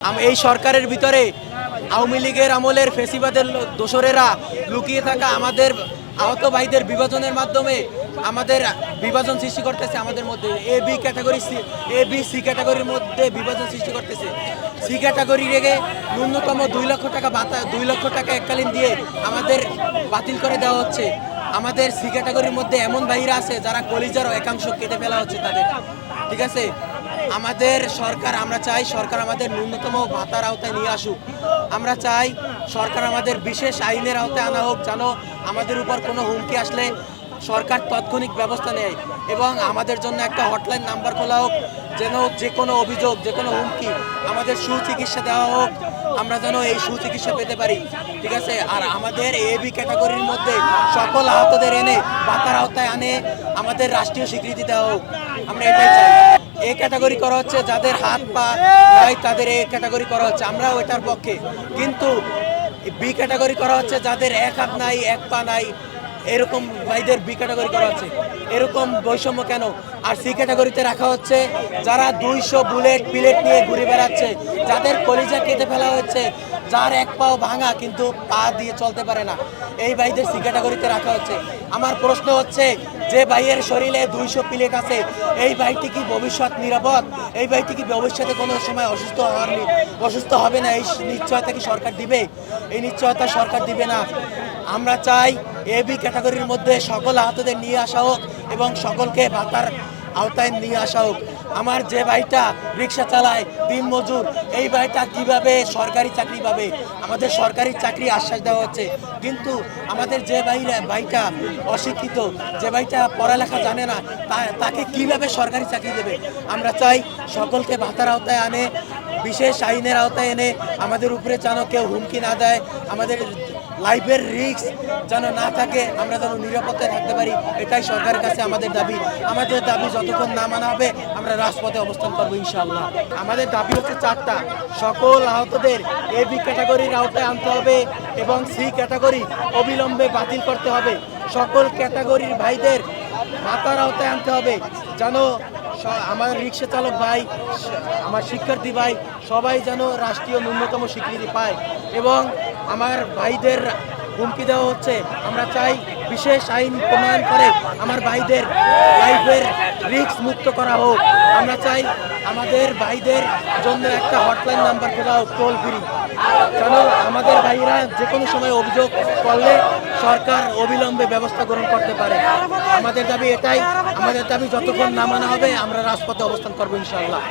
এই সরকারের ভিতরে আওয়ামী লীগের আমলের ফেসিবাদের দোসরেরা লুকিয়ে থাকা আমাদের আহত ভাইদের বিভাজনের মাধ্যমে আমাদের বিভাজন সৃষ্টি করতেছে। আমাদের মধ্যে এ বি সি ক্যাটাগরির মধ্যে বিভাজন সৃষ্টি করতেছে। সি ক্যাটাগরি রেগে ন্যূনতম 2 লক্ষ টাকা 2 লক্ষ টাকা এককালীন দিয়ে আমাদের বাতিল করে দেওয়া হচ্ছে। আমাদের সি ক্যাটাগরির মধ্যে এমন ভাইরা আছে যারা কলিজার একাংশ কেটে ফেলা হচ্ছে তাদের, ঠিক আছে। আমাদের সরকার, আমরা চাই সরকার আমাদের ন্যূনতম ভাতার আওতায় নিয়ে আসুক। আমরা চাই সরকার আমাদের বিশেষ আইনের আওতায় আনা হোক, যেন আমাদের উপর কোনো হুমকি আসলে সরকার তাৎক্ষণিক ব্যবস্থা নেয় এবং আমাদের জন্য একটা হটলাইন নাম্বার খোলা হোক, যেন যে কোনো অভিযোগ, যে কোনো হুমকি আমাদের সুচিকিৎসা দেওয়া হোক, আমরা যেন এই সুচিকিৎসা পেতে পারি, ঠিক আছে। আর আমাদের এ বি ক্যাটাগরির মধ্যে সকল আহতদের এনে ভাতার আওতায় আনে আমাদের রাষ্ট্রীয় স্বীকৃতি দেওয়া হোক, আমরা এটাই চাই। এ ক্যাটাগরি করা হচ্ছে যাদের হাত পা নাই, তাদের এ ক্যাটাগরি করা হচ্ছে, আমরাও এটার পক্ষে। কিন্তু বি ক্যাটাগরি করা হচ্ছে যাদের এক হাত নাই, এক পা নাই, এরকম ভাইদের বি ক্যাটাগরি করা হচ্ছে। এরকম বৈষম্য কেন? আর সি ক্যাটাগরিতে রাখা হচ্ছে যারা 200 বুলেট পিলেট নিয়ে ঘুরে বেড়াচ্ছে, যাদের কলিজা কেটে ফেলা হচ্ছে, যার এক পাও ভাঙা কিন্তু পা দিয়ে চলতে পারে না, এই ভাইদের সি ক্যাটাগরিতে রাখা হচ্ছে। আমার প্রশ্ন হচ্ছে, যে ভাইয়ের শরীরে 200 প্লেট আছে, এই ভাইটি কি ভবিষ্যৎ নিরাপদ? এই ভাইটি কি ভবিষ্যতে কোনো সময় অসুস্থ হবে না? এই নিশ্চয়তা কি সরকার দিবে? এই নিশ্চয়তা সরকার দিবে না। আমরা চাই এ বি ক্যাটাগরির মধ্যে সকল আহতদের নিয়ে আসা হোক এবং সকলকে ভাতার আওতায় নিয়ে আসা হোক। আমার যে ভাইটা রিক্সা চালায়, দিন মজুর, এই ভাইটা কিভাবে সরকারি চাকরি পাবে? আমাদের সরকারি চাকরি আশ্বাস দেওয়া হচ্ছে, কিন্তু আমাদের যে ভাইটা অশিক্ষিত, যে ভাইটা পড়ালেখা জানে না, তাকে কিভাবে সরকারি চাকরি দেবে? আমরা চাই সকলকে ভাতার আওতায় আনে, বিশেষ আইনের আওতায় এনে আমাদের উপরে যেন কেউ হুমকি না দেয়, আমাদের লাইফের রিস্ক যেন না থাকে, আমরা যেন নিরাপত্তায় থাকতে পারি, এটাই সরকারের কাছে আমাদের দাবি। আমাদের দাবি যতক্ষণ না মানা হবে আমরা রাজপথে অবস্থান করবো ইনশাআল্লাহ। আমাদের দাবি হচ্ছে 4টা। সকল আহতদের এ বি ক্যাটাগরির আওতায় আনতে হবে এবং সি ক্যাটাগরি অবিলম্বে বাতিল করতে হবে। সকল ক্যাটাগরির ভাইদের ভাতার আওতায় আনতে হবে, যেন আমার রিক্সা চালক ভাই, আমার শিক্ষার্থী ভাই, সবাই যেন রাষ্ট্রীয় ন্যূনতম স্বীকৃতি পায়। এবং আমার ভাইদের হুমকি দেওয়া হচ্ছে, আমরা চাই বিশেষ আইন প্রণয়ন করে আমার ভাইদের লাইফের রিস্ক মুক্ত করা হোক। আমরা চাই আমাদের ভাইদের জন্য একটা হটলাইন নাম্বার খোলা হোক, টোল ফ্রি, যেন আমাদের ভাইরা যে কোনো সময় অভিযোগ করলে সরকার অবিলম্বে ব্যবস্থা গ্রহণ করতে পারে। আমাদের দাবি এটাই। আমাদের দাবি যতক্ষণ না মানা হবে আমরা রাজপথে অবস্থান করবো ইনশাআল্লাহ।